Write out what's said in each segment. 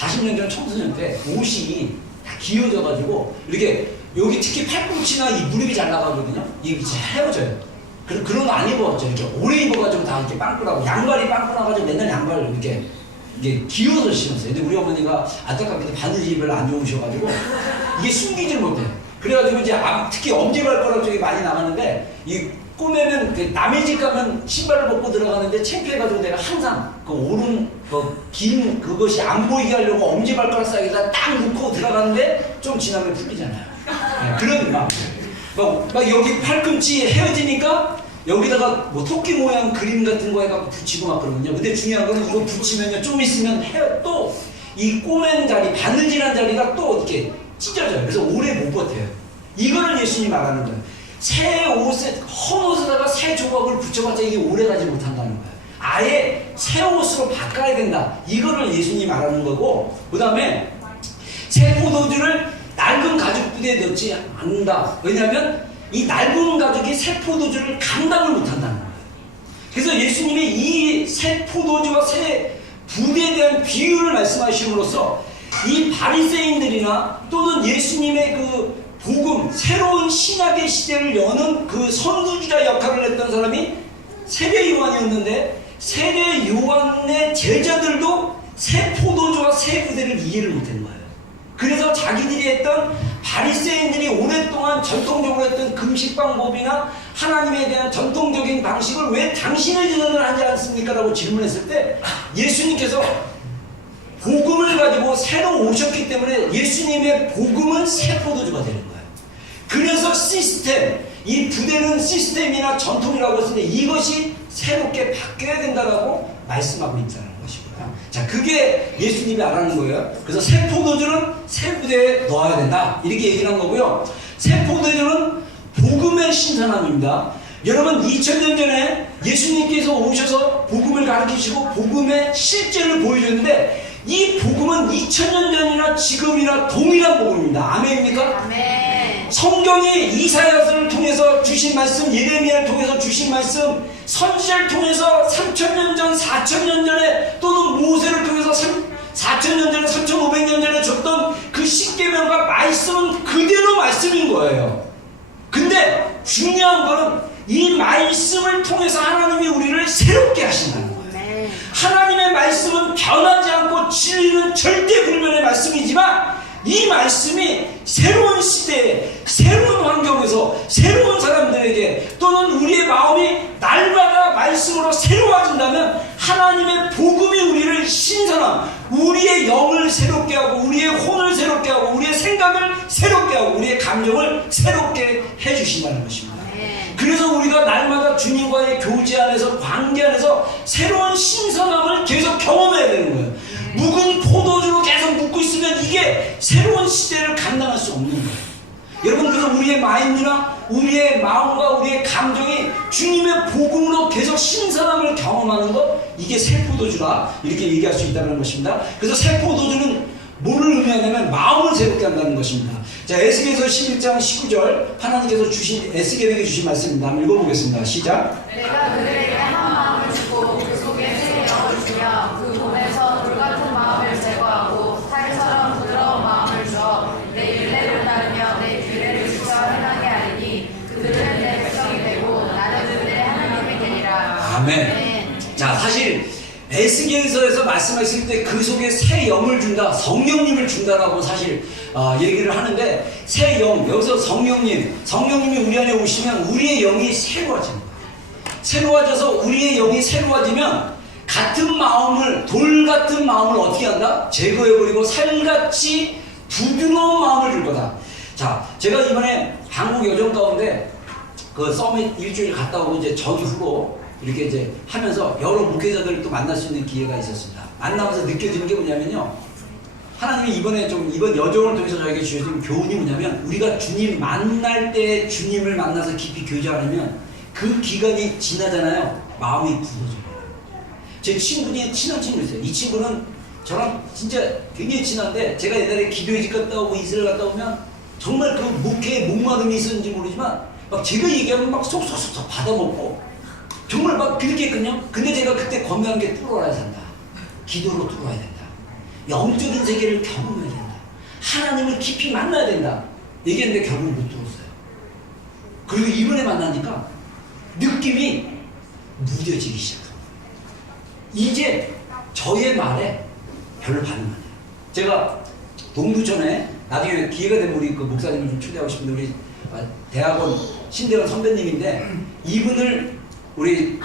40년 전 청소년 때 옷이 다 기어져가지고 이렇게 여기 특히 팔꿈치나 이 무릎이 잘 나가거든요. 이게 잘 헤어져요. 그런 거 안 입어봤죠. 이렇게 오래 입어가지고 다 이렇게 빵꾸나고 양발이 빵꾸나가지고 맨날 양발 이렇게 이게 기어서 신었어요. 근데 우리 어머니가 안타깝게도 바느질이 별로 안 좋으셔가지고 이게 숨기질 못해. 그래가지고 이제 특히 엄지발가락 쪽이 많이 나가는데 이 꼬매면 그 남의 집 가면 신발을 벗고 들어가는데 창피해가지고 내가 항상 그 오른 긴 그것이 안 보이게 하려고 엄지발가락 사이에다 딱 넣고 들어가는데 좀 지나면 풀리잖아요. 네, 그런 막 여기 팔꿈치 헤어지니까 여기다가 뭐 토끼 모양 그림 같은 거 해갖고 붙이고 막 그러거든요. 근데 중요한 거는 이거 붙이면요 좀 있으면 또 이 꼬맨 자리, 바느질한 자리가 또 이렇게 찢어져요. 그래서 오래 못 버텨요. 이거를 예수님이 말하는 거예요. 새 옷에, 헌 옷에다가 새 조각을 붙여봤자 이게 오래 가지 못한다는 거예요. 아예 새 옷으로 바꿔야 된다. 이거를 예수님이 말하는 거고, 그 다음에 새 포도주를 낡은 가죽 부대에 넣지 않는다. 왜냐하면 이 낡은 가죽이 새 포도주를 감당을 못한다는 거예요. 그래서 예수님이 이 새 포도주와 새 부대에 대한 비유를 말씀하심으로써 이 바리새인들이나 또는 예수님의 그 복음, 새로운 신약의 시대를 여는 그 선두주자 역할을 했던 사람이 세례 요한이었는데, 세례 요한의 제자들도 새 포도주와 새 부대를 이해를 못한 거예요. 그래서 자기들이 했던 바리새인들이 오랫동안 전통적으로 했던 금식 방법이나 하나님에 대한 전통적인 방식을 왜 당신의 제자들은 하지 않습니까? 라고 질문했을 때 예수님께서 복음을 가지고 새로 오셨기 때문에 예수님의 복음은 새 포도주가 되는 거예요. 그래서 시스템, 이 부대는 시스템이나 전통이라고 했을 때 이것이 새롭게 바뀌어야 된다고 말씀하고 있다는 것이고요. 자, 그게 예수님이 말하는 거예요. 그래서 새 포도주는 새 부대에 넣어야 된다. 이렇게 얘기를 한 거고요. 새 포도주는 복음의 신선함입니다. 여러분 2000년 전에 예수님께서 오셔서 복음을 가르치시고 복음의 실제를 보여줬는데 이 복음은 2000년 전이나 지금이나 동일한 복음입니다. 아멘입니까? 아멘. 성경이 이사야서를 통해서 주신 말씀, 예레미야를 통해서 주신 말씀, 선지자를 통해서 3000년 전, 4000년 전에 또는 모세를 통해서 4000년 전에, 3500년 전에 줬던 그 십계명과 말씀은 그대로 말씀인 거예요. 근데 중요한 거는 이 말씀을 통해서 하나님이 우리를 새롭게 하신다는 거예요. 하나님의 말씀은 변하지 않고 진리는 절대 불변의 말씀이지만 이 말씀이 새로운 시대에, 새로운 환경에서 새로운 사람들에게 또는 우리의 마음이 날마다 말씀으로 새로워진다면 하나님의 복음이 우리를 신선함, 우리의 영을 새롭게 하고 우리의 혼을 새롭게 하고 우리의 생각을 새롭게 하고 우리의 감정을 새롭게 해주신다는 것입니다. 그래서 우리가 날마다 주님과의 교제 안에서, 관계 안에서 새로운 신선함을 계속 경험해야 되는 거예요. 묵은 포도주로 계속 묵고 있으면 이게 새로운 시대를 감당할 수 없는 거예요. 여러분, 그래서 우리의 마인드나 우리의 마음과 우리의 감정이 주님의 복음으로 계속 신선함을 경험하는 것, 이게 새 포도주라 이렇게 얘기할 수 있다는 것입니다. 그래서 새 포도주는 뭐를 의미하냐면 마음을 새롭게 한다는 것입니다. 자, 에스겔서 11장 19절 하나님께서 주신, 에스겔에게 주신 말씀입니다. 한번 읽어보겠습니다. 시작. 내가 그들에게 한 마음을 주고 그 속에 새 영을 주며 그 몸에서 불같은 마음을 제거하고 살처럼 부드러운 마음을 주어 내 율례를 따르며 내 규례를 지켜 행하게 하리니 그들은 내 백성이 되고 나는 그들의 하나님이 되리라. 아멘. 자, 사실 에스겔서에서 말씀하실 때 그 속에 새 영을 준다, 성령님을 준다라고 사실 얘기를 하는데, 새 영, 여기서 성령님이 우리 안에 오시면 우리의 영이 새로워지는 거예요. 새로워져서 우리의 영이 새로워지면 같은 마음을, 돌 같은 마음을 어떻게 한다? 제거해버리고 살같이 부드러운 마음을 줄 거다. 자, 제가 이번에 한국 여정 가운데 그 서밋 일주일 갔다 오고 이제 전이 후로 이렇게 이제 하면서 여러 목회자들을 또 만날 수 있는 기회가 있었습니다. 만나면서 느껴지는 게 뭐냐면요, 하나님이 이번 여정을 통해서 저에게 주신 교훈이 뭐냐면, 우리가 주님 만날 때 주님을 만나서 깊이 교제 안 하면 그 기간이 지나잖아요. 마음이 굳어져요. 제 친구 중에 친한 친구 있어요. 이 친구는 저랑 진짜 굉장히 친한데, 제가 옛날에 기도의 집 갔다 오고 이스라엘 갔다 오면 정말 그 목회에 목마름이 있었는지 모르지만 막 제가 얘기하면 막 속속속속 받아먹고 정말 막 그렇게 했거든요. 근데 제가 그때 건강한 게 뚫어야 산다. 기도로 뚫어야 된다. 영적인 세계를 경험해야 된다. 하나님을 깊이 만나야 된다. 얘기했는데 결국 못 들었어요. 그리고 이번에 만나니까 느낌이 무뎌지기 시작합니다. 이제 저의 말에 별로 반응 안 해요. 제가 동두천에 나중에 기회가 되면 우리 그 목사님을 좀 초대하고 싶은데 우리 대학원 신대원 선배님인데 이분을 우리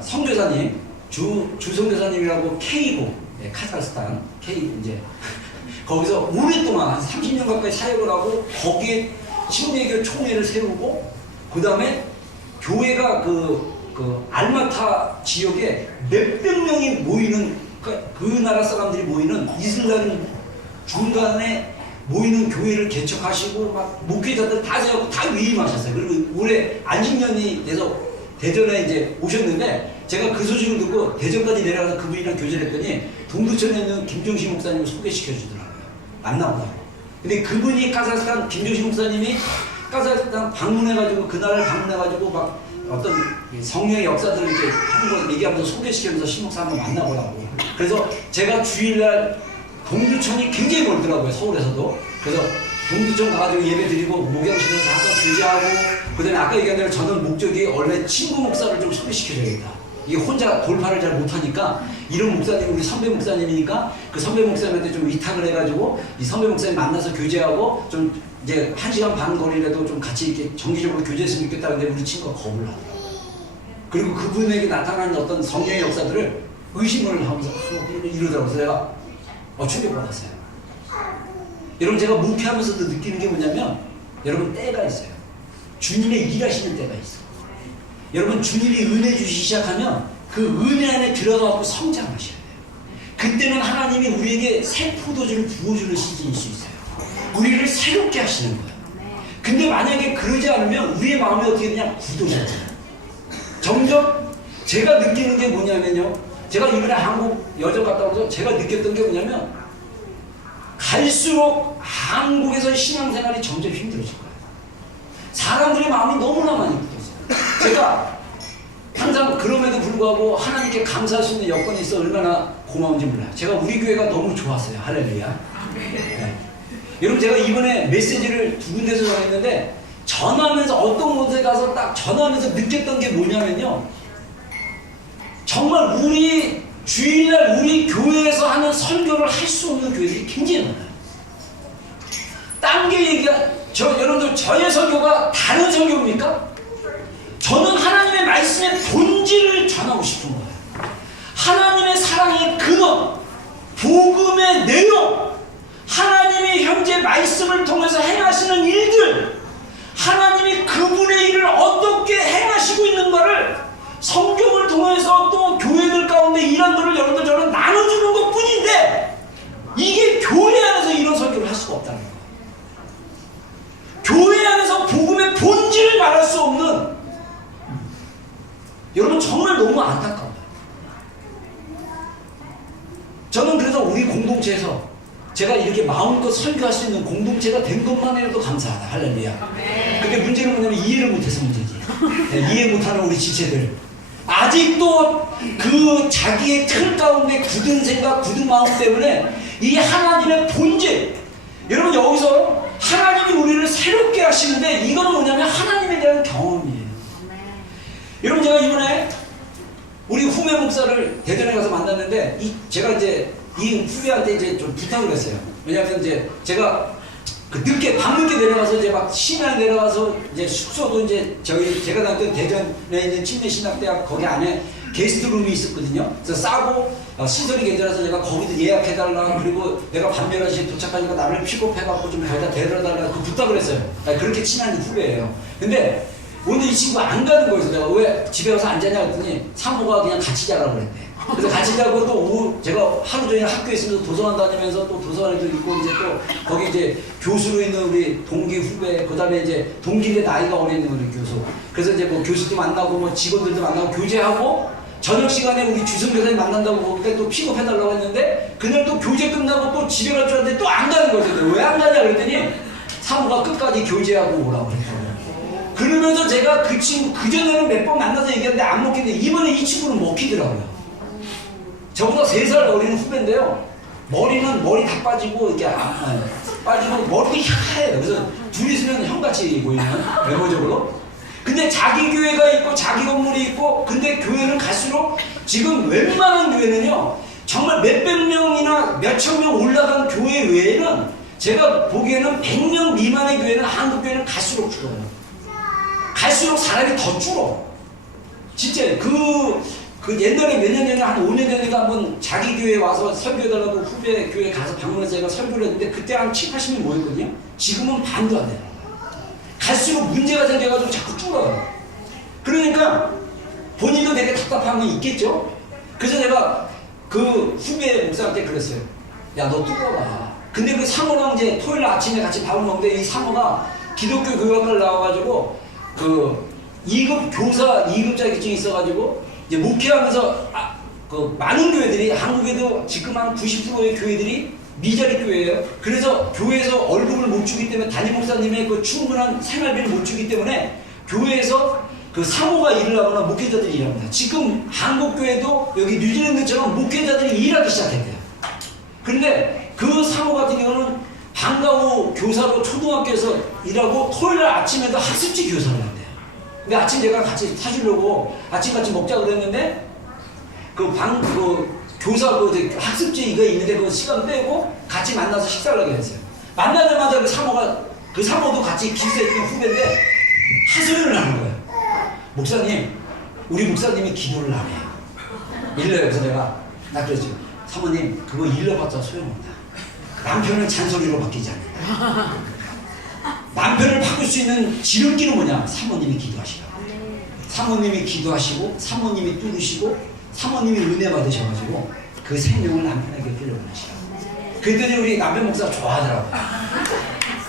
선교사님 주선교사님이라고 K고 카자흐스탄 K 이제 거기서 오랫동안 한 30년 가까이 사역을 하고 거기에 침례교 총회를 세우고 그 다음에 교회가 그 알마타 지역에 몇백 명이 모이는 그 나라 사람들이 모이는 이슬람 중간에 모이는 교회를 개척하시고 막 목회자들 다 세우고 다 위임하셨어요. 그리고 올해 안식년이 돼서 대전에 이제 오셨는데 제가 그 소식을 듣고 대전까지 내려가서 그분이랑 교제를 했더니 동두천에 있는 김종신 목사님을 소개시켜 주더라고요. 만나보라고. 근데 그분이 카자흐스탄 김종신 목사님이 카자흐스탄 방문해가지고 그 나라를 방문해가지고 막 어떤 성령의 역사들을 이렇게 하는 거 얘기하면서 소개시키면서 신목사 한번 만나보라고. 그래서 제가 주일날 동두천이 굉장히 멀더라고요. 서울에서도. 그래서 동두천 가가지고 예배 드리고 목양실에서 잠깐 교제하고 그 다음에 아까 얘기한 대로 저는 목적이 원래 친구 목사를 좀 소개시켜줘야겠다. 이게 혼자 돌파를 잘 못하니까 이런 목사님 우리 선배 목사님이니까 그 선배 목사님한테 좀 위탁을 해가지고 이 선배 목사님 만나서 교제하고 좀 이제 1시간 반 거리라도 좀 같이 이렇게 정기적으로 교제했으면 좋겠다. 근데 우리 친구가 겁을 하더라고요. 그리고 그분에게 나타나는 어떤 성령의 역사들을 의심을 하면서 이러더라고요. 그래서 내가 충격받았어요. 여러분 제가 목회하면서도 느끼는 게 뭐냐면 여러분 때가 있어요. 주님의 일하시는 때가 있어요. 여러분 주님이 은혜 주시기 시작하면 그 은혜 안에 들어가고 성장하셔야 돼요. 그때는 하나님이 우리에게 새 포도주를 부어주는 시즌일 수 있어요. 우리를 새롭게 하시는 거예요. 근데 만약에 그러지 않으면 우리의 마음이 어떻게 되냐? 굳어져요. 점점 제가 느끼는 게 뭐냐면요. 제가 이번에 한국 여정 갔다 오면서 제가 느꼈던 게 뭐냐면 갈수록 한국에서 신앙생활이 점점 힘들어질 거예요. 사람들의 마음이 너무나 많이 굳어져요. 제가 항상 그럼에도 불구하고 하나님께 감사할 수 있는 여건이 있어 얼마나 고마운지 몰라요. 제가 우리 교회가 너무 좋았어요. 할렐루야. 네. 여러분 제가 이번에 메시지를 두 군데서 전했는데 전하면서 어떤 곳에 가서 딱 전하면서 느꼈던 게 뭐냐면요. 정말 우리 주일날 우리 교회에서 하는 설교를 할 수 없는 교회들이 굉장히 많아요. 딴 게 여러분들 저의 설교가 다른 설교입니까? 저는 하나님의 말씀의 본질을 전하고 싶은 거예요. 하나님의 사랑의 근원, 복음의 내용, 하나님이 현재 말씀을 통해서 행하시는 일들, 하나님이 그분의 일을 어떻게 행하시고 있는가를 성경을 통해서 또 교회들 가운데 이런 것을 여러분들 저는 나눠주는 것 뿐인데 이게 교회 안에서 이런 설교를 할 수가 없다는 거예요. 교회 안에서 복음의 본질을 말할 수 없는 여러분 정말 너무 안타까워요. 저는 그래서 우리 공동체에서 제가 이렇게 마음껏 설교할 수 있는 공동체가 된 것만이라도 감사하다. 할렐루야. 근데 문제는 뭐냐면 이해를 못해서 문제지. 이해 못하는 우리 지체들. 아직도 그 자기의 틀 가운데 굳은 생각, 굳은 마음 때문에 이 하나님의 본질. 여러분 여기서 하나님이 우리를 새롭게 하시는데 이건 뭐냐면 하나님에 대한 경험이에요. 여러분 제가 이번에 우리 후배 목사를 대전에 가서 만났는데 제가 이제 이 후배한테 이제 좀 부탁을 했어요. 왜냐하면 이제 제가 밤늦게 내려가서 이제 막 신앙 내려가서 이제 숙소도 이제 제가 다녔던 대전에 있는 침례신학대학 거기 안에 게스트룸이 있었거든요. 그래서 싸고 시설이 괜찮아서 내가 거기도 예약해달라. 그리고 내가 밤 11시에 도착하니까 나를 픽업해갖고 좀 거기다 데려달라. 그 부탁을 했어요. 그렇게 친한 후배예요. 근데 오늘 이 친구가 안 가는 거였어. 내가 왜 집에 가서 안 자냐 그랬더니 사모가 그냥 같이 자라고 그랬대. 그래서 같이 자고 또 제가 하루 종일 학교에 있으면서 도서관 다니면서 또 도서관에도 있고 이제 또 거기 이제 교수로 있는 우리 동기 후배, 그 다음에 이제 동기인데 나이가 어린 우리 교수. 그래서 이제 뭐 교수도 만나고 뭐 직원들도 만나고 교제하고 저녁 시간에 우리 주선교사님 만난다고 그때 또 픽업해달라고 했는데 그날 또 교제 끝나고 또 집에 갈 줄 알았는데 또 안 가는 거죠. 왜 안 가냐 그랬더니 사모가 끝까지 교제하고 오라고 그랬더라고요. 그러면서 제가 그 친구 그전에는 몇 번 만나서 얘기했는데 안 먹히는데 이번에 이 친구는 먹히더라고요. 저보다 3살 어린 후배인데요. 머리는 머리 다 빠지고 이렇게 빠지고 머리도 하얘요. 그래서 둘이 있으면 형같이 보이는 외모적으로. 근데 자기 교회가 있고 자기 건물이 있고 근데 교회는 갈수록 지금 웬만한 교회는요 정말 몇백 명이나 몇천 명 올라간 교회 외에는 제가 보기에는 100명 미만의 교회는 한국 교회는 갈수록 줄어요. 갈수록 사람이 더 줄어. 진짜 그 옛날에 몇 년 전에 한 5년 전인가 한번 자기 교회에 와서 설교해달라고 후배 교회 가서 방문해서 제가 설교를 했는데 그때 한 7, 80명 모였거든요. 지금은 반도 안 돼요. 갈수록 문제가 생겨가지고 자꾸 줄어요. 그러니까 본인도 되게 답답한 건 있겠죠. 그래서 제가 그 후배 목사한테 그랬어요. 야, 너 뚫어봐. 근데 그 사모랑 이제 토요일 아침에 같이 밥을 먹는데 이 사모가 기독교 교육학과를 나와가지고 그 2급 교사 2급 자격증이 있어가지고 이제 목회하면서 그 많은 교회들이 한국에도 지금 한 90%의 교회들이 미자리 교회예요. 그래서 교회에서 월급을 못 주기 때문에 담임 목사님의 그 충분한 생활비를 못 주기 때문에 교회에서 그 사모가 일을 하거나 목회자들이 일합니다. 지금 한국 교회도 여기 뉴질랜드처럼 목회자들이 일하기 시작했대요. 그런데 그 사모 같은 경우는 방과 후 교사로 초등학교에서 일하고 토요일 아침에도 학습지 교사를 한대요. 근데 아침 제가 같이 사주려고 아침 같이 먹자 그랬는데 그 교사 그 학습지 이거 있는데 그 시간 빼고 같이 만나서 식사를 하게 됐어요. 만나자마자 그 사모도 같이 기수했던 후배인데 하소연을 하는 거예요. 목사님, 우리 목사님이 기도를 안 해요. 일러요. 그래서 나 그랬죠. 사모님, 그거 일러봤자 소용없다. 남편은 잔소리로 바뀌지 않아요. 남편을 바꿀 수 있는 지름길은 뭐냐? 사모님이 기도하시라고. 사모님이 기도하시고, 사모님이 뚫으시고, 사모님이 은혜 받으셔가지고 그 생명을 남편에게 흘려보내시라고. 그랬더니 우리 남편 목사가 좋아하더라고요.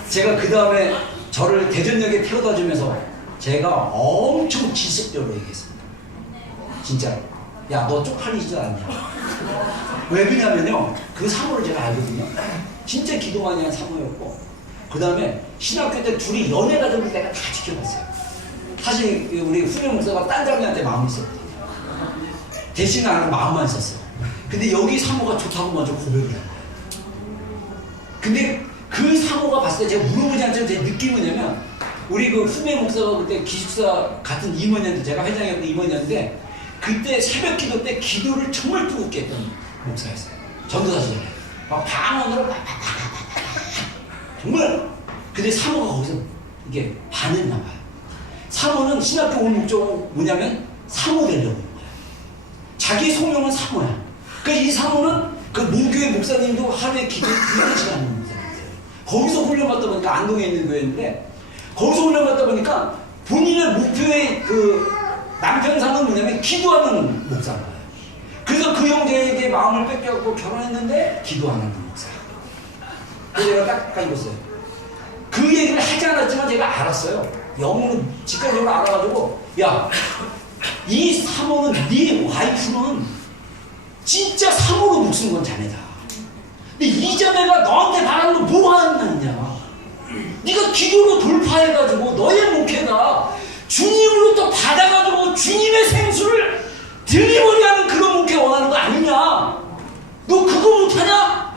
제가 그 다음에 저를 대전역에 태워다 주면서 제가 엄청 기습적으로 얘기했습니다. 진짜 야, 너 쪽팔리지도 않냐? 왜 그러냐면요, 그 사모를 제가 알거든요. 진짜 기도 많이 한 사모였고, 그 다음에 신학교 때 둘이 연애가 좀 내가 다 지켜봤어요. 사실 우리 후배 목사가 딴 자매한테 마음이 있었거든요. 대신 나는 마음만 있었어. 근데 여기 사모가 좋다고 먼저 고백을 한 거예요. 근데 그 사모가 봤을 때 제가 물어보지 않지만 제 느낌이 뭐냐면, 우리 그 후배 목사가 그때 기숙사 같은 임원이었는데, 제가 회장이었고 임원이었는데, 그때 새벽 기도 때 기도를 정말 뜨겁게 했던 목사였어요. 전도사 시절에. 막 방언으로 정말. 근데 사모가 거기서 이게 반했나 봐요. 사모는 신학교 온 목적은 뭐냐면 사모 되려고 하는 거야. 자기 소명은 사모야. 그러니까 이 사모는 그 모교회 목사님도 하루에 기도 2시간 하는 목사님이세요. 거기서 훈련받다 보니까 안동에 있는 교회인데, 거기서 훈련받다 보니까 본인의 목표의 그 남편상은 뭐냐면 기도하는 목사인 거예요. 그래서 그 형제에게 마음을 뺏겨갖고 결혼했는데 기도하는 목사. 그래서 제가 딱 읽었어요. 그 얘기를 하지 않았지만 제가 알았어요. 영으로 직관적으로 알아가지고, 야, 이 사모는, 네 와이프는 진짜 사모로 목숨 건 자네다. 근데 이 자매가 너한테 바라는 거 뭐가 있냐? 네가 기도로 돌파해가지고 너의 목회가 주님으로부터 받아가지고 주님의 생수를 드리버리하는 그런 목회 원하는 거 아니냐? 너 그거 못하냐?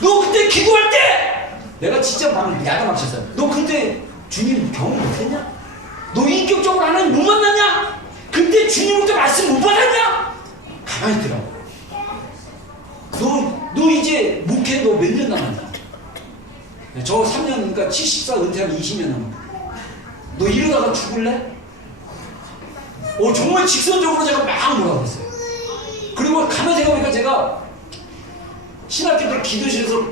너 그때 기도할 때 내가 진짜 막 야단맞췄어요. 너 그때 주님 경험 못했냐? 너 인격적으로 하나님 못 만났냐? 그때 주님부터 말씀 못 받았냐? 가만히 있더라고. 너 이제 목회 너 몇 년 남았냐? 저 3년, 그러니까 74 은퇴하면 20년 남았거든. 너 이러다가 죽을래? 정말 직선적으로 제가 막 뭐라고 했어요. 그리고 가만히 생각해보니까 제가 신학교 때 기도실에서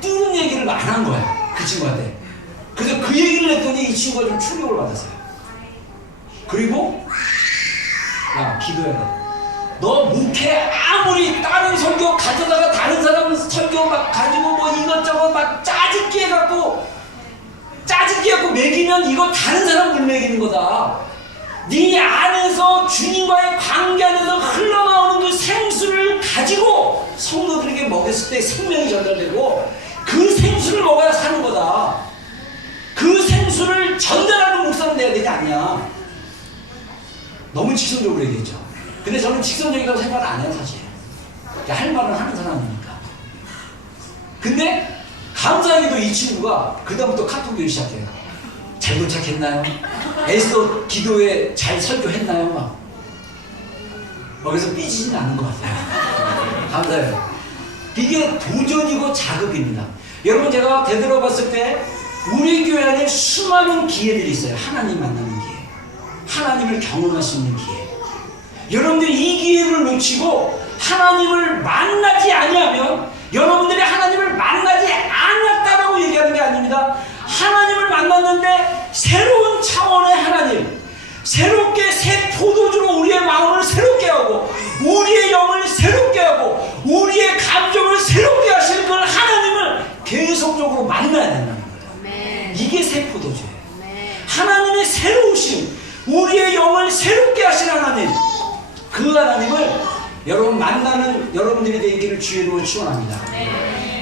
뜨는 얘기를 안 한 거야, 그 친구한테. 그래서 그 얘기를 했더니 이 친구가 좀 충격을 받았어요. 그리고 야, 기도해야 돼. 너 목회 아무리 다른 설교 가져다가 다른 사람 설교 막 가지고 뭐 이것저것 막 짜증기 해갖고 먹이면 이거 다른 사람 물 먹이는 거다. 네 안에서 주님과의 관계 안에서 흘러나오는 그 생수를 가지고 성도들에게 먹였을 때 생명이 전달되고 그 생수를 먹어야 사는 거다. 그 생수를 전달하는 목사는 돼야 되지 않냐. 너무 직선적으로 얘기했죠. 근데 저는 직선적이라고 생각 안 해요, 사실. 할 말을 하는 사람이니까. 근데 감사하게도 이 친구가 그다음부터 카톡을 시작해요. 잘 도착했나요? 애써 기도에 잘 설교했나요? 막. 거기서 삐지진 않는 것 같아요. 감사해요. 이게 도전이고 자극입니다. 여러분, 제가 되돌아봤을 때 우리 교회 안에 수많은 기회들이 있어요. 하나님 만나는 기회, 하나님을 경험할 수 있는 기회. 여러분들이 이 기회를 놓치고 하나님을 만나지 아니하면, 여러분들이 하나님을 만나지 않았다라고 얘기하는 게 아닙니다. 하나님을 만났는데 새로운 차원의 하나님, 새롭게 새 포도주로 우리의 마음을 새롭게 하고 우리의 영을 새롭게 하고 우리의 감정을 새롭게 하시는 그 하나님을 계속적으로 만나야 된다는 거예요. 이게 새 포도주예요. 하나님의 새로우심, 우리의 영을 새롭게 하신 하나님, 그 하나님을 여러분 만나는 여러분들이 되기를 주의 이름으로 축원합니다.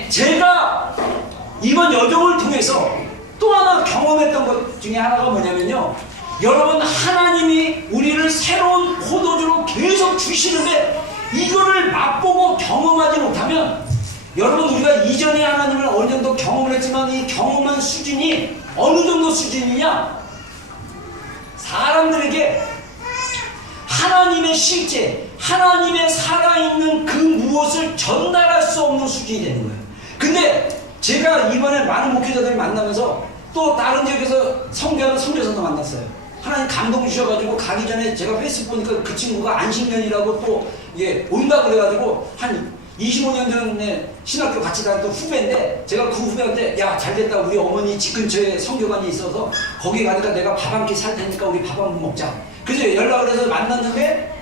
제가 이번 여정을 통해서 또 하나 경험했던 것 중에 하나가 뭐냐면요, 여러분, 하나님이 우리를 새로운 포도주로 계속 주시는데 이거를 맛보고 경험하지 못하면, 여러분, 우리가 이전에 하나님을 어느 정도 경험을 했지만 이 경험한 수준이 어느 정도 수준이냐, 사람들에게 하나님의 실제, 하나님의 살아있는 그 무엇을 전달할 수 없는 수준이 되는 거예요. 근데 제가 이번에 많은 목회자들을 만나면서 또 다른 지역에서 성교하는 선교사도 만났어요. 하나님 감동 주셔가지고 가기 전에 제가 페이스북 보니까 그 친구가 안식년이라고 또 온다 그래가지고 한 25년 전에 신학교 같이 다녔던 후배인데, 제가 그 후배한테 야, 잘됐다, 우리 어머니 집 근처에 성교관이 있어서 거기 가니까 내가 밥 한 끼 살 테니까 우리 밥 한 번 먹자. 그래서 연락을 해서 만났는데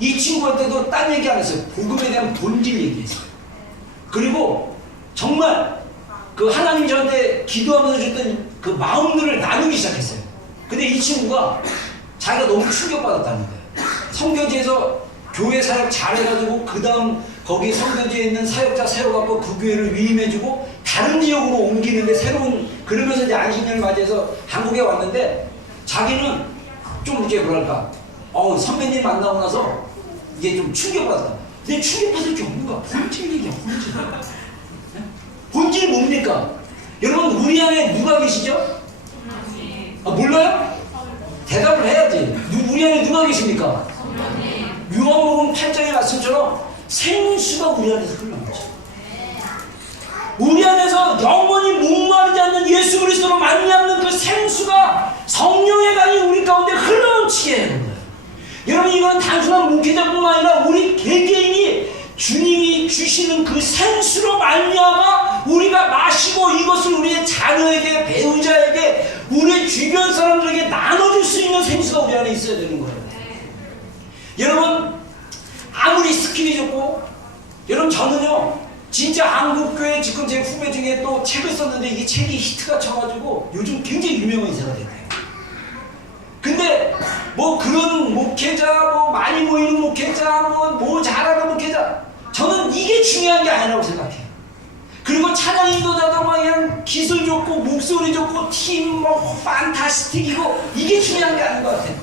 이 친구한테도 딴 얘기 안 했어요. 복음에 대한 본질 얘기했어요. 그리고 정말 그 하나님 저한테 기도하면서 줬던 그 마음들을 나누기 시작했어요. 근데 이 친구가 자기가 너무 충격받았다는 거예요. 성교지에서 교회 사역 잘해가지고 그 다음 거기 성교지에 있는 사역자 새로 갖고 그 교회를 위임해주고 다른 지역으로 옮기는데 새로운, 그러면서 이제 안식년을 맞이해서 한국에 왔는데 자기는 좀 이렇게 뭐랄까, 선배님 만나고 나서 이게 좀 충격받았다. 근데 충격받을 게 없는 거야. 본질 얘기야, 본질. 본질이 뭡니까? 여러분, 우리 안에 누가 계시죠? 몰라요? 대답을 해야지. 우리 안에 누가 계십니까? 요한복음 8장의 말씀처럼 생수가 우리 안에서 흘러나오죠. 우리 안에서 영원히 목마르지 않는 예수 그리스도로 말미암는 그 생수가, 성령의 강이 우리 가운데 흘러넘치게 하는 거예요. 여러분, 이건 단순한 목회자뿐만 아니라 우리 개개인이 주님이 주시는 그 생수로 말미암아 우리가 마시고 이것을 우리의 자녀에게, 배우자에게, 우리 주변 사람들에게 나눠줄 수 있는 생수가 우리 안에 있어야 되는 거예요. 여러분, 아무리 스킬이 좋고, 여러분, 저는요 진짜 한국교회 지금 제 후배 중에 또 책을 썼는데 이게 책이 히트가 쳐가지고 요즘 굉장히 유명한 인사가 됐대요. 근데 뭐 그런 목회자, 뭐 많이 모이는 목회자, 뭐 잘하는 목회자, 저는 이게 중요한 게 아니라고 생각해요. 그리고 찬양 인도자도 막 그냥 기술 좋고 목소리 좋고 팀 뭐 판타스틱이고, 이게 중요한 게 아닌 것 같아요.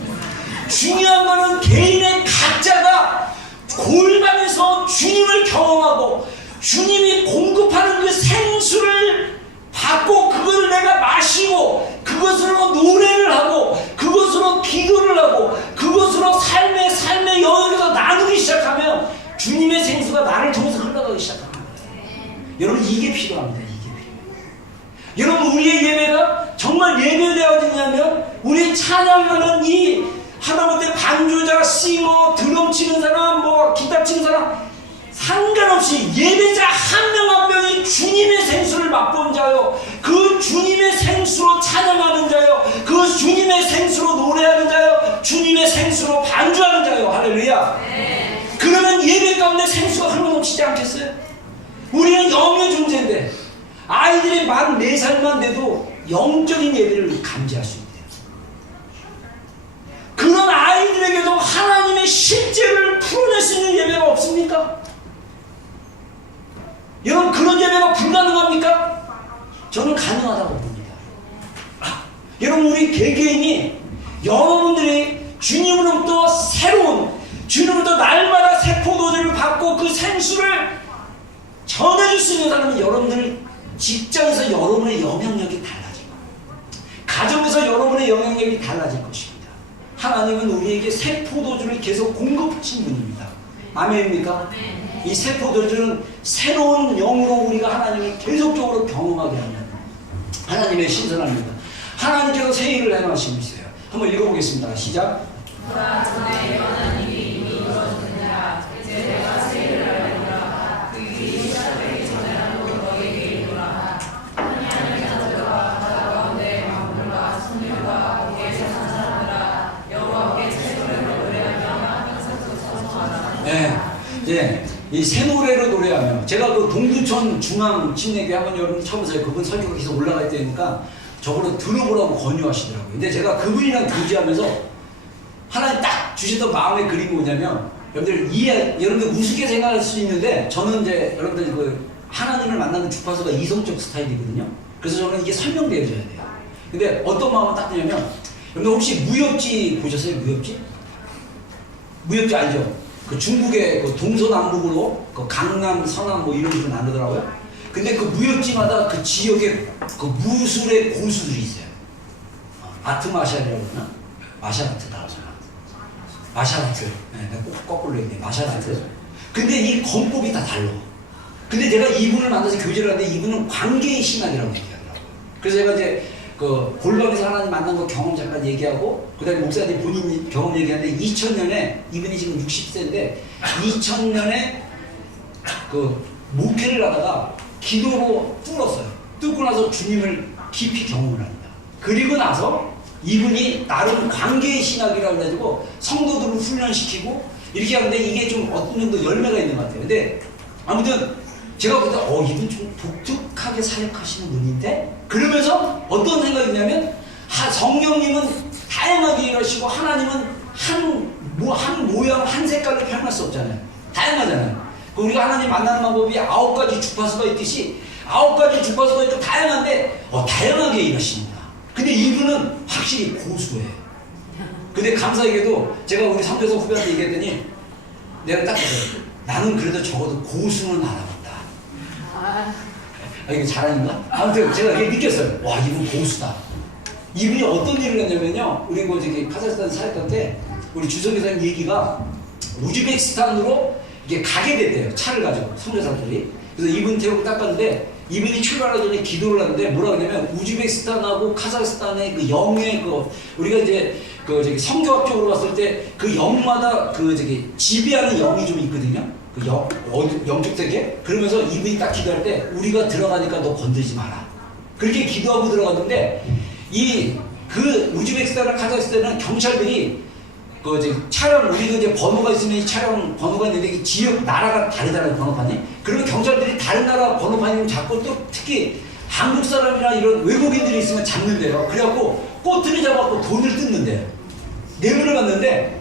중요한 거는 개인의 각자가 골방에서 주님을 경험하고 주님이 공급하는 그 생수를 받고 그걸 내가 마시고 그것으로 노래를 하고 그것으로 기도를 하고 그것으로 삶의 영역에서 나누기 시작하면 주님의 생수가 나를 통해서 흘러가기 시작합니다. 여러분, 이게 필요합니다. 이게 필요해요. 여러분, 우리의 예배가 정말 예배되어지냐면 우리 찬양하는 이 하다못해 반주자, 싱어, 드럼 치는 사람, 뭐 기타 치는 사람 상관없이 예배자 한 명 한 명이 주님의 생수를 맛본 자요, 그 주님의 생수로 찬양하는 자요, 그 주님의 생수로 노래하는 자요, 주님의 생수로 반주하는 자요. 할렐루야. 그러면 예배 가운데 생수가 흘러넘치지 않겠어요? 우리는 영의 존재인데 아이들이 만 4살만 돼도 영적인 예배를 감지할 수 있대요. 그런 아이들에게도 하나님의 실제를 풀어낼 수 있는 예배가 없습니까? 여러분, 그런 예배가 불가능합니까? 저는 가능하다고 봅니다. 여러분, 우리 개개인이, 여러분들이 주님으로부터 새로운, 주님으로부터 날마다 새 포도주를 받고 그 생수를 전해줄 수 있는 사람이 여러분 직장에서 여러분의 영향력이 달라질 거예요. 가정에서 여러분의 영향력이 달라질 것입니다. 하나님은 우리에게 새 포도주를 계속 공급하신 분입니다. 아멘입니까? 이 새 포도주는 새로운 영으로 우리가 하나님을 계속적으로 경험하게 하는 하나님의 신선합니다. 하나님께서 새 일을 행하시고 있어요. 한번 읽어보겠습니다. 시작. 전에 예언한 일이 이미 이루어졌느니라. 이제 내가 새 일을 알리노라. 그 일이 시작되기 전에라도 너희에게 이르노라. 하나님께서 너희가 바다 가운데 만물과 생물과 거기에 사는 사람들아 여호와께 새 노래로 노래하며 항상 찬송하라. 네, 예, 이 새 노래로 노래하며 제가 그 동두천 중앙 침례교회 한번 여러분 쳐보세요. 그분 설교가 계속 올라갈 때니까 저거를 들어보라고 권유하시더라고요. 근데 제가 그분이랑 교제하면서 하나님 딱 주셨던 마음의 그림이 뭐냐면 여러분들 우습게 생각할 수 있는데 저는 이제 여러분들 그 하나님을 만나는 주파수가 이성적 스타일이거든요. 그래서 저는 이게 설명되어져야 돼요. 근데 어떤 마음을 딱 드냐면 여러분들 혹시 무협지 보셨어요? 무협지 알죠? 그 중국의 그 동서남북으로 그 강남, 서남 뭐 이런 식으로 나누더라고요. 근데 그 무협지마다 그 지역에 그 무술의 고수들이 있어요. 아트마샬이라고 그러나? 마샬아트다. 마샬아트. 네, 내가 꼭 거꾸로 얘기해. 마샬아트. 근데 이 권법이 다 달라. 근데 제가 이분을 만나서 교제를 하는데 이분은 관계의 신학이라고 얘기하더라고요. 그래서 제가 이제 그 골방에서 하나님 만난 거 경험 잠깐 얘기하고 그 다음에 목사님 본인 경험 얘기하는데 2000년에 이분이 지금 60세인데 2000년에 그 목회를 하다가 기도로 뚫었어요. 뚫고 나서 주님을 깊이 경험을 합니다. 그리고 나서 이분이 나름 관계의 신학이라고 해가지고 성도들을 훈련시키고 이렇게 하는데 이게 좀 어떤 정도 열매가 있는 것 같아요. 근데 아무튼 제가 그때 이분 좀 독특하게 사역하시는 분인데 그러면서 어떤 생각이 있냐면 성령님은 다양하게 일하시고 하나님은 한 모양 한 색깔로 표현할 수 없잖아요. 다양하잖아요. 우리가 하나님 만나는 방법이 9가지 주파수가 있듯이 9가지 주파수가 있고 다양한데 다양하게 일하시는구나. 근데 이분은 확실히 고수예요. 근데 감사하게도 제가 우리 삼교사 후배한테 얘기했더니 내가 딱 그랬어요. 나는 그래도 적어도 고수는 알아본다. 이게 자랑인가? 아무튼 제가 이게 느꼈어요. 와, 이분 고수다. 이분이 어떤 일을 했냐면요. 우리 뭐 저기 카자흐스탄 사역할 때 우리 주석교사님 얘기가 우즈베키스탄으로 이게 가게 됐대요. 차를 가지고 선교사들이. 그래서 이분 태우고 닦았는데 이분이 출발하기 전에 기도를 하는데 뭐라 그러냐면 우즈베키스탄하고 카자흐스탄의 그 영의 우리가 이제 그 저기 성교학적으로 봤을 때 그 영마다 그 저기 지배하는 영이 좀 있거든요. 그 영적 세계. 그러면서 이분이 딱 기도할 때 우리가 들어가니까 너 건들지 마라. 그렇게 기도하고 들어갔는데 그 우즈베키스탄이나 카자흐스탄은 경찰들이 그 이제 차량 우리가 이제 번호가 있으면 이 차량 번호가 있는데 이 지역 나라가 다르잖아요. 번호판이. 그러면 경찰들이 다른 나라 번호판이면 잡고 또 특히 한국 사람이나 이런 외국인들이 있으면 잡는데요. 그래갖고 꼬투리 잡아갖고 돈을 뜯는데요. 내물을 갔는데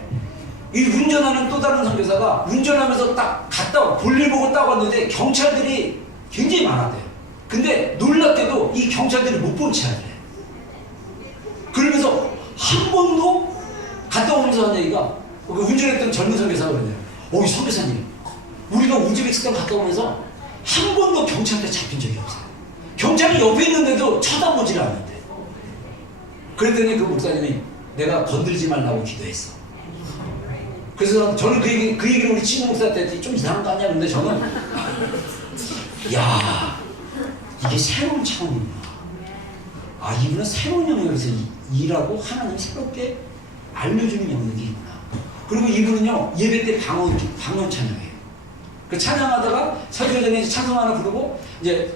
이 운전하는 또 다른 선교사가 운전하면서 딱 갔다 볼일 보고 딱 왔는데 경찰들이 굉장히 많았대요. 근데 놀랍게도 이 경찰들이 못 본 차예요. 그러면서 한 번도 갔다 오면서 한 얘기가 그 운전했던 젊은 선교사가 그러네요. 이 선교사님, 우리가 우즈베키스탄 갔다 오면서 한 번도 경찰한테 잡힌 적이 없어요. 경찰이 옆에 있는데도 쳐다보질 않는데. 그랬더니 그 목사님이 내가 건들지 말라고 기도했어. 그래서 저는 그 얘기를 우리 친구 목사한테 했더니 좀 이상한 거 아니야? 근데 저는 야, 이게 새로운 차원이구나. 이분은 새로운 영역에서 일하고 하나님 새롭게 알려주는 영역이구나. 그리고 이분은요 예배 때 방언 찬양해요. 그 찬양하다가 설교 전에 찬송 하나 부르고 이제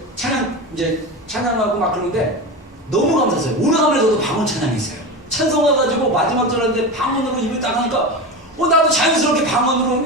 찬양하고 막 그러는데 너무 감사했어요. 올라가면서도 방언 찬양했어요. 찬송해가지고 마지막 절하는데 방언으로 입을 딱 하니까 나도 자연스럽게 방언으로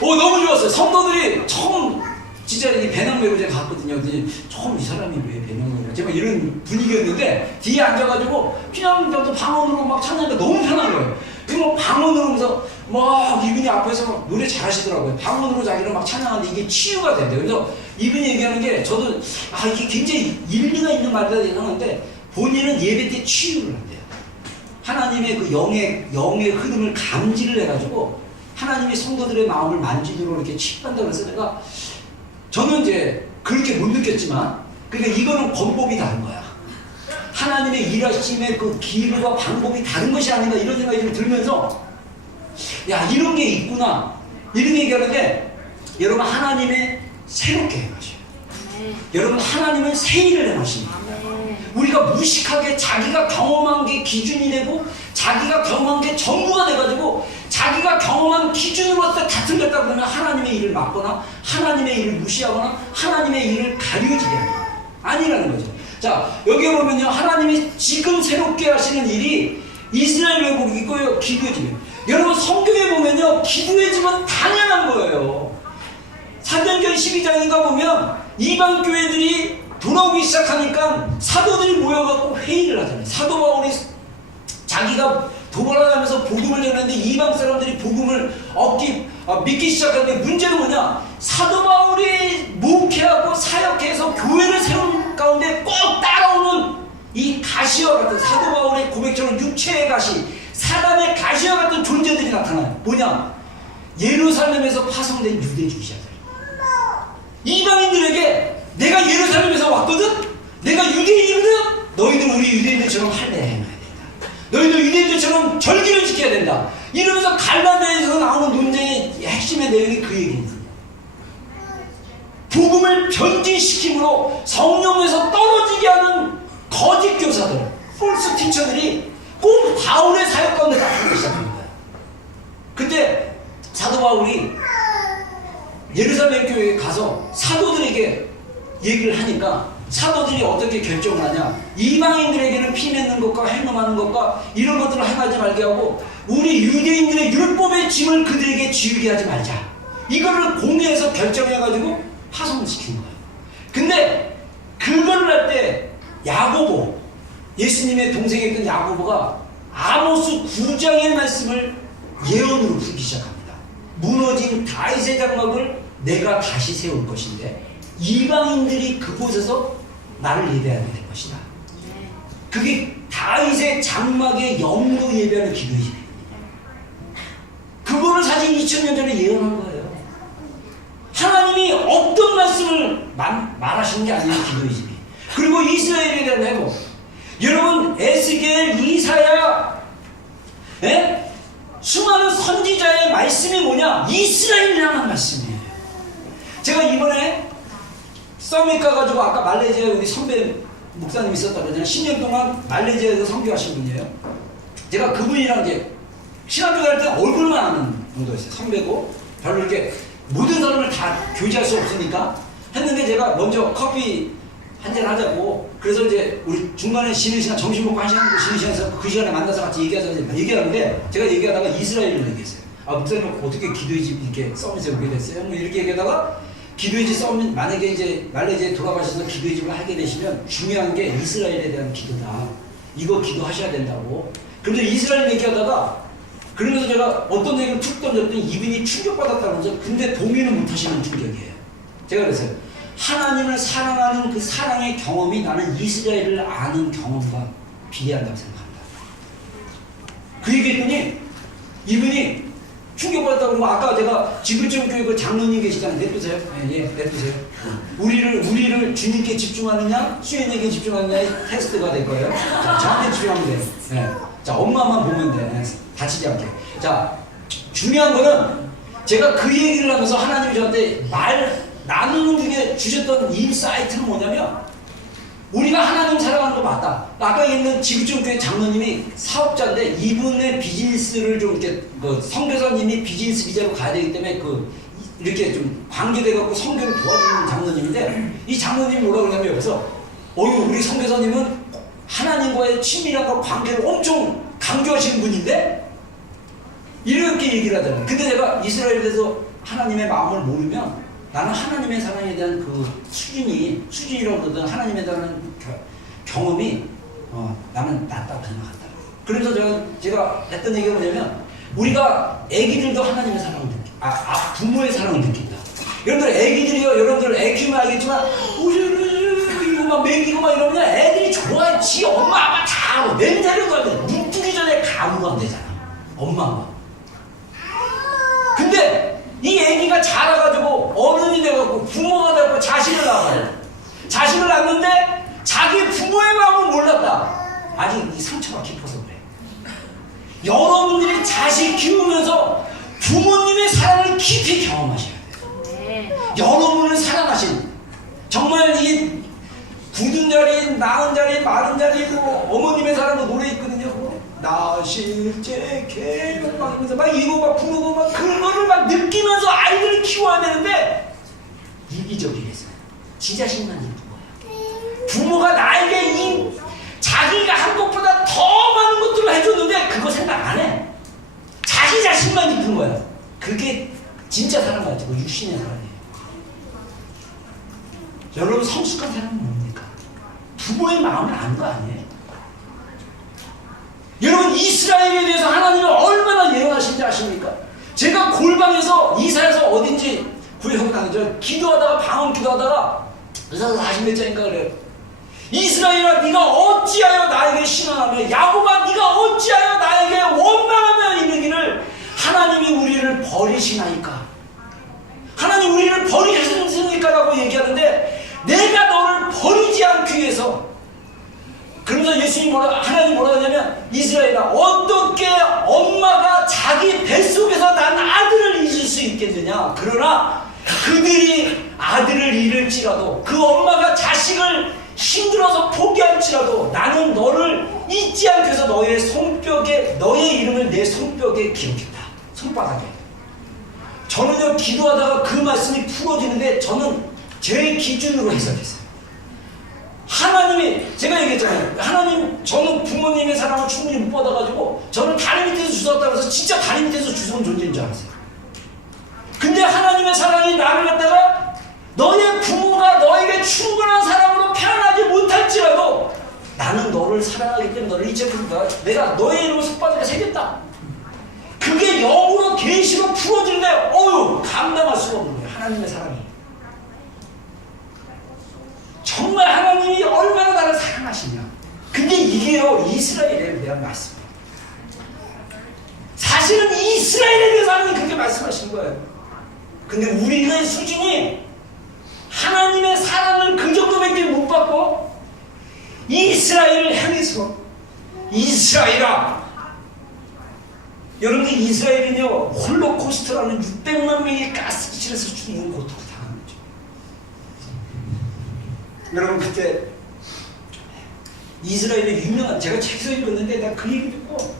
너무 좋았어요. 성도들이 처음 진짜 이 배낭매로 제가 갔거든요. 근데 처음 이 사람이 왜 배낭매로 제가 이런 분위기였는데 뒤에 앉아가지고 그냥 저도 방언으로 막 찬양하니까 너무 편한 거예요. 그리고 방언으로 하면서 막 이분이 앞에서 막 노래 잘하시더라고요. 방언으로 자기를 막 찬양하는데 이게 치유가 된대요. 그래서 이분이 얘기하는 게 저도 이게 굉장히 일리가 있는 말이다 생각하는데 본인은 예배 때 치유를 한대요. 하나님의 그 영의 흐름을 감지를 해가지고 하나님의 성도들의 마음을 만지도록 이렇게 치유한다고 해서 저는 이제 그렇게 못 느꼈지만, 그러니까 이거는 권법이 다른 거야. 하나님의 일하심의 그 기류와 방법이 다른 것이 아닌가 이런 생각이 좀 들면서, 야, 이런 게 있구나 이런 얘기하는데, 여러분 하나님의 새롭게 행하셔요. 여러분 하나님은 새 일을 행하십니다. 우리가 무식하게 자기가 경험한 게 기준이 되고 자기가 경험한 게 전부가 돼가지고 자기가 경험한 기준으로서 다 틀렸다 그러면 하나님의 일을 막거나 하나님의 일을 무시하거나 하나님의 일을 가려지게 하는 거예요. 아니라는 거죠. 자, 여기 보면요, 하나님이 지금 새롭게 하시는 일이 이스라엘 회복이 있고요, 기도의 집이에요. 여러분 성경에 보면요, 기도의 집은 당연한 거예요. 사도행전 12장인가 보면 이방 교회들이 돌아오기 시작하니까 사도들이 모여갖고 회의를 하잖아요. 사도 바울이 자기가 도발하면서 복음을 전했는데 이방 사람들이 복음을 믿기 시작하는데, 문제는 뭐냐? 사도 바울이 목회하고 사역해서 교회를 세운 가운데 꼭 따라오는 이 가시와 같은, 사도 바울의 고백처럼 육체의 가시, 사람의 가시와 같은 존재들이 나타나요. 뭐냐? 예루살렘에서 파송된 유대주의자들. 이방인들에게 내가 예루살렘에서 왔거든? 내가 유대인이거든? 너희들 우리 유대인들처럼 할례 행해야 된다. 너희들 유대인들처럼 절기를 지켜야 된다. 이러면서 갈라디아에서 나오는 논쟁의 핵심의 내용이 그 얘기입니다. 복음을 변질시킴으로 성령에서 떨어지게 하는 거짓 교사들, 폴스 티처들이 꼭 바울의 사역 가운데 나타나기 시작합니다. 그때 사도 바울이 예루살렘 교회에 가서 사도들에게 얘기를 하니까 사도들이 어떻게 결정을 하냐? 이방인들에게는 피 맺는 것과 행음하는 것과 이런 것들을 행하지 말게 하고 우리 유대인들의 율법의 짐을 그들에게 지우게 하지 말자. 이거를 공회에서 결정해가지고 파송을 시킨 거예요. 근데 그거를 할 때 야고보, 예수님의 동생이었던 야고보가 아모스 9장의 말씀을 예언으로 풀기 시작합니다. 무너진 다윗의 장막을 내가 다시 세울 것인데 이방인들이 그곳에서 나를 예배하게 될 것이다. 그게 다윗의 장막의 영으로 예배하는 기도의 집이에요. 그거를 사실 2000년 전에 예언한 거예요. 하나님이 어떤 말씀을 말하시는 게 아니에요, 기도의 집이. 그리고 이스라엘에 대한 회복. 여러분 에스겔, 이사야, 수많은 선지자의 말씀이 뭐냐? 이스라엘을 향한 말씀이에요. 제가 이번에 서밋 가가지고 아까 말레이시아에 우리 선배 목사님 있었다 그러잖아요. 10년 동안 말레이시아에서 선교하신 분이에요. 제가 그분이랑 이제 신학교 다닐 때 얼굴만 아는 정도였어요. 선배고 별로 이렇게 모든 사람을 다 교제할 수 없으니까 했는데, 제가 먼저 커피 한잔 하자고, 그래서 이제 우리 중간에 쉬는 시간, 점심 먹고 한 시간 쉬는 시간에서 그 시간에 만나서 같이 얘기하는데, 제가 얘기하다가 이스라엘을 얘기했어요. 아, 목사님 어떻게 기도의 집 이렇게 서밋에 오게 됐어요? 뭐 이렇게 얘기하다가, 기도의 집 서밋, 만약에 이제 말레이시아에 돌아가셔서 기도의 집을 하게 되시면 중요한 게 이스라엘에 대한 기도다. 이거 기도하셔야 된다고. 그런데 이스라엘 얘기하다가, 그러면서 제가 어떤 얘기를 툭 던졌더니 이분이 충격받았다면서, 근데 동의는 못하시는 충격이에요. 제가 그랬어요. 하나님을 사랑하는 그 사랑의 경험이 나는 이스라엘을 아는 경험과 비례한다고 생각합니다. 그 얘기했더니 이분이 충격받았다고 그러고, 아까 제가 지구촌 교회 그 장로님 계시잖아요. 내두세요. 예, 내두세요. 우리를 주님께 집중하느냐, 수연에게 집중하느냐의 테스트가 될 거예요. 자, 저한테 집중하면 돼요. 예. 자, 엄마만 보면 돼. 다치지 않게. 자, 중요한 거는 제가 그 얘기를 하면서 하나님이 저한테 나누는 중에 주셨던 인사이트는 뭐냐면, 우리가 하나님 사랑하는 거 맞다. 아까 있는 지구촌 교회 장로님이 사업자인데 이분의 비즈니스를 좀 이렇게 선교사님이 비즈니스 비자로 가야 되기 때문에 이렇게 좀 관계돼갖고 선교를 도와주는 장로님인데, 이 장로님이 뭐라고 그러냐면 여기서 우리 선교사님은 하나님과의 친밀함과 관계를 엄청 강조하시는 분인데 이렇게 얘기를 하잖아요. 근데 내가 이스라엘에 대해서 하나님의 마음을 모르면 나는 하나님의 사랑에 대한 그 수준이라고 그러든 하나님에 대한 경험이 나는 낮다고 생각한다. 그래서 제가 했던 얘기가 뭐냐면, 우리가 애기들도 하나님의 사랑을 느낀다. 부모의 사랑을 느낀다. 여러분들 애 키우면 알겠지만 이거 막 먹이고 막 이러면 애들이 좋아해. 지 엄마 아빠 다 알아. 냄새를 가야 돼. 눈 뜨기 전에 가무가 안 되잖아, 엄마가. 근데 이 애기가 자라가지고 어른이 돼갖고 부모가 돼갖고 자식을 낳아요. 자식을 낳는데 자기 부모의 마음을 몰랐다. 아직 이 상처가 깊어서 그래. 여러분들이 자식 키우면서 부모님의 사랑을 깊이 경험하셔야 돼요. 네. 여러분을 사랑하신, 정말 이 굳은 자리, 나은 자리, 마른 자리도 어머님의 사랑도 노래 있거든요. 나 실제 개를 막 하면서 막 이거 막 부르고 막 그런 거를 막 느끼면서 아이들을 키워야 되는데 이기적이겠어요. 지 자식만 예쁜 거야. 부모가 나에게 이 자기가 한 것보다 더 많은 것들을 해줬는데 그거 생각 안 해. 자기 자신만 이쁜 거야. 그게 진짜 사랑 가지고 육신의 사랑이에요. 여러분, 성숙한 사람은 뭡니까? 부모의 마음을 아는 거 아니에요? 여러분, 이스라엘에 대해서 하나님은 얼마나 예언하신지 아십니까? 제가 골방에서 이사해서 어딘지 구역나죠. 기도하다가 방언 기도하다가 의사가 40몇 장인가 그래요. 이스라엘아, 네가 어찌하여 나에게 신원하며 야곱아, 네가 어찌하여 나에게 원망하며 이르기를 하나님이 우리를 버리시나이까? 하나님 우리를 버리셨습니까라고 얘기하는데 내가 너를 버리지 않기 위해서. 그러면서 예수님이 하나님 뭐라 하냐면 이스라엘아, 어떻게 엄마가 자기 뱃속에서 난 아들을 잊을 수 있겠느냐? 그러나 그들이 아들을 잃을지라도 그 엄마가 자식을 힘들어서 포기할지라도 나는 너를 잊지 않기 위해서 너의 손뼉에 너의 이름을 내 손뼉에 기록했다. 손바닥에. 저는요, 기도하다가 그 말씀이 풀어지는데 저는 제 기준으로 해석했어요. 하나님이, 제가 얘기했잖아요. 하나님, 저는 부모님의 사랑을 충분히 못 받아가지고 저는 다리 밑에서 주웠다고 해서 진짜 다리 밑에서 주워온 존재인 줄 알았어요. 근데 하나님의 사랑이 나를 갖다가 너의 부모가 너에게 충분한 사랑으로 표현하지 못할지라도 나는 너를 사랑하기 때문에 너를 잊지 않겠다. 내가 너의 이름을 손바닥에 새겼다. 그게 영으로 계시로 풀어지는데 어휴, 감당할 수가 없는 거예요. 하나님의 사랑이. 정말 하나님이 얼마나 나를 사랑하시냐. 근데 이게요, 이스라엘에 대한 말씀이에요. 사실은 이스라엘에 대해서 하나님 그렇게 말씀하신 거예요. 근데 우리의 수준이 하나님의 사랑을 그 정도밖에 못 받고 이스라엘을 향해서 이스라엘아, 여러분들 이스라엘은요, 홀로코스트라는 600만 명이 가스실에서 죽는 고통을 당한 거죠. 여러분, 그때 이스라엘의 유명한, 제가 책에서 읽었는데 나 그 얘기 듣고,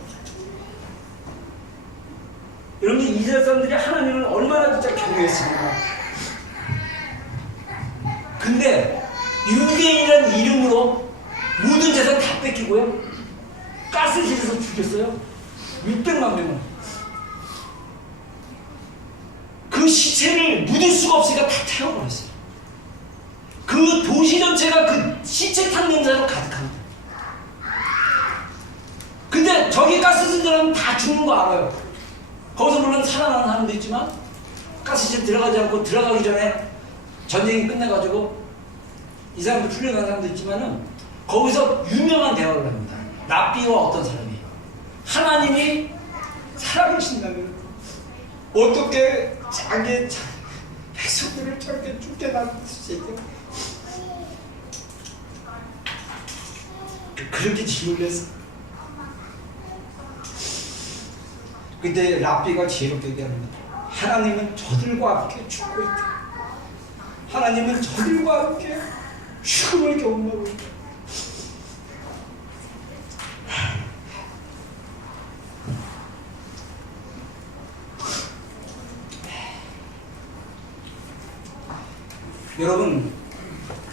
여러분들 이스라엘 사람들이 하나님을 얼마나 진짜 경외했습니까? 근데 유대인이라는 이름으로 모든 재산 다 뺏기고요, 가스실에서 죽였어요. 600만 명을. 그 시체를 묻을 수가 없으니까 다 태워버렸어요. 그 도시 전체가 그 시체탄 냄새로 가득합니다. 근데 저기 가스실들은 다 죽는 거 알아요. 거기서 물론 살아나는 사람도 있지만 가스실 들어가지 않고 들어가기 전에 전쟁이 끝나가지고 이 사람도 풀려난 사람도 있지만은 거기서 유명한 대화를 합니다. 랍비와 어떤 사람이 하나님이 살아계신다면 어떻게 자기 백성들을 저렇게 죽게 놔둘 수 있게, 그렇게 질문을 했어. 그때 랍비가 지혜롭게 얘기합니다. 하나님은 저들과 함께 죽고 있다. 하나님은 저들과 함께 죽음을 경험하고 있다. 여러분,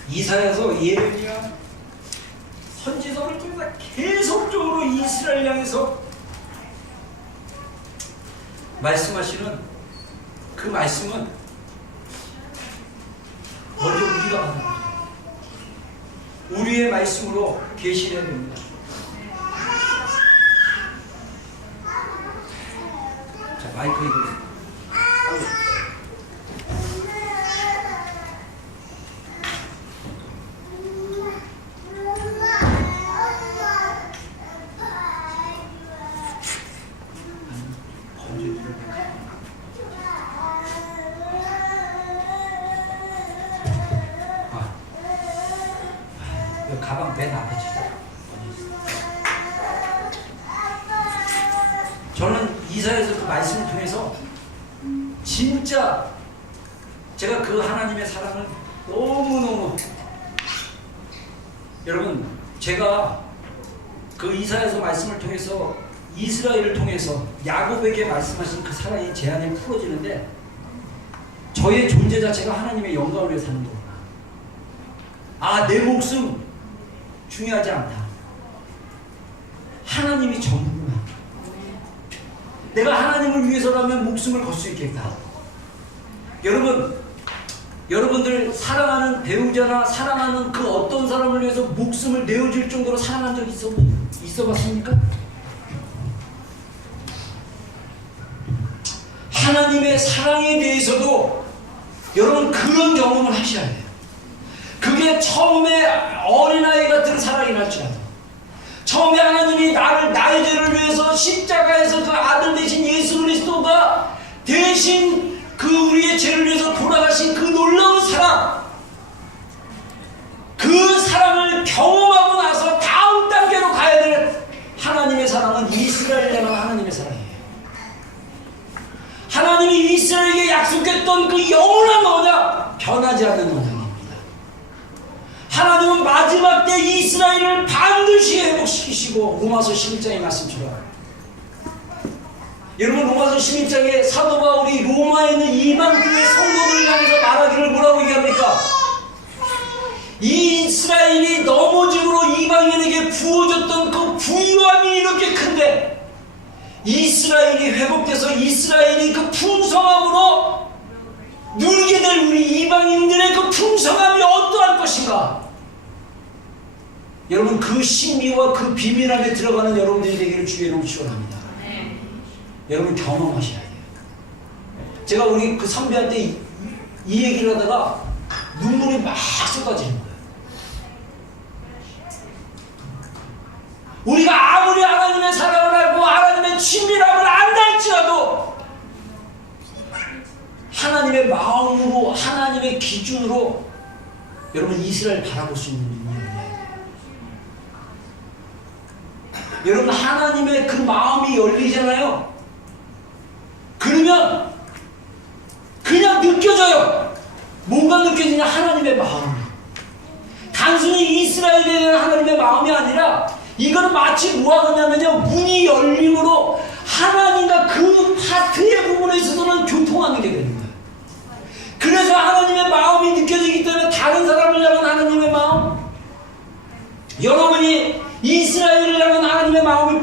이사야서 예레미야 선지서를 통해서 계속적으로 이스라엘 향해서 말씀하시는 그 말씀은 먼저 우리가 받는 거죠. 우리의 말씀으로 계시해야 됩니다. 자, 마이크 이거. 그 가방 맨 앞에 주세요. 저는 이사야서 그 말씀을 통해서 진짜 제가 그 하나님의 사랑을 너무너무 여러분 제가 그 이사야서 말씀을 통해서 이스라엘을 통해서 야곱에게 말씀하신 그 사랑이 제 안에 풀어지는데 저의 존재 자체가 하나님의 영광을 위해 사는 거구나. 아, 내 목숨 중요하지 않다. 하나님이 전부구나. 내가 하나님을 위해서라면 목숨을 걸 수 있겠다. 여러분들 사랑하는 배우자나 사랑하는 그 어떤 사람을 위해서 목숨을 내어줄 정도로 사랑한 적 있어봤습니까? 하나님의 사랑에 대해서도 여러분 그런 경험을 하셔야 돼요. 그게 처음에 어린아이 같은 사랑이 날지라도 처음에 하나님이 나의 죄를 위해서 십자가에서 그 아들 대신 예수 그리스도가 대신 그 우리의 죄를 위해서 돌아가신 그 놀라운 사랑, 그 사랑을 경험하고 나서 다음 단계로 가야 될 하나님의 사랑은 이스라엘을 향한 하나님의 사랑이에요. 하나님이 이스라엘에게 약속했던 그 영원한 언약, 변하지 않는 언약입니다. 하나님은 마지막 때 이스라엘을 반드시 회복시키시고 로마서 11장의 말씀처럼 여러분 로마서 11장에 사도 바울이 로마에 있는 이방교회 성도들을 향해서 말하기를 뭐라고 얘기합니까? 이 이스라엘이 넘어짐으로 이방인에게 부어졌던 그 부유함이 이렇게 큰데 이스라엘이 회복돼서 이스라엘이 그 풍성함으로 누리게 될 우리 이방인들의 그 풍성함이 어떠할 것인가? 여러분 그 신비와 그 비밀함에 들어가는 여러분들이 되기를 주의 이름으로 축원합니다. 여러분 경험하셔야 돼요. 제가 우리 그 선배한테 이 얘기를 하다가 눈물이 막 쏟아지는 거예요. 우리가 아무리 하나님의 사랑을 알고 하나님의 친밀함을 안다 할지라도 하나님의 마음으로 하나님의 기준으로 여러분 이스라엘 바라볼 수 있는 눈이에요. 여러분 하나님의 그 마음이 열리잖아요. 그러면 그냥 느껴져요. 뭐가 느껴지냐? 하나님의 마음. 단순히 이스라엘에 대한 하나님의 마음이 아니라 이거는 마치 뭐하겠냐면요, 문이 열림으로 하나님과 그 파트의 부분에 있어서는 교통하는 게 되는 거예요. 그래서 하나님의 마음이 느껴지기 때문에 다른 사람을 향한 하나님의 마음, 여러분이 이스라엘을 향한 하나님의 마음이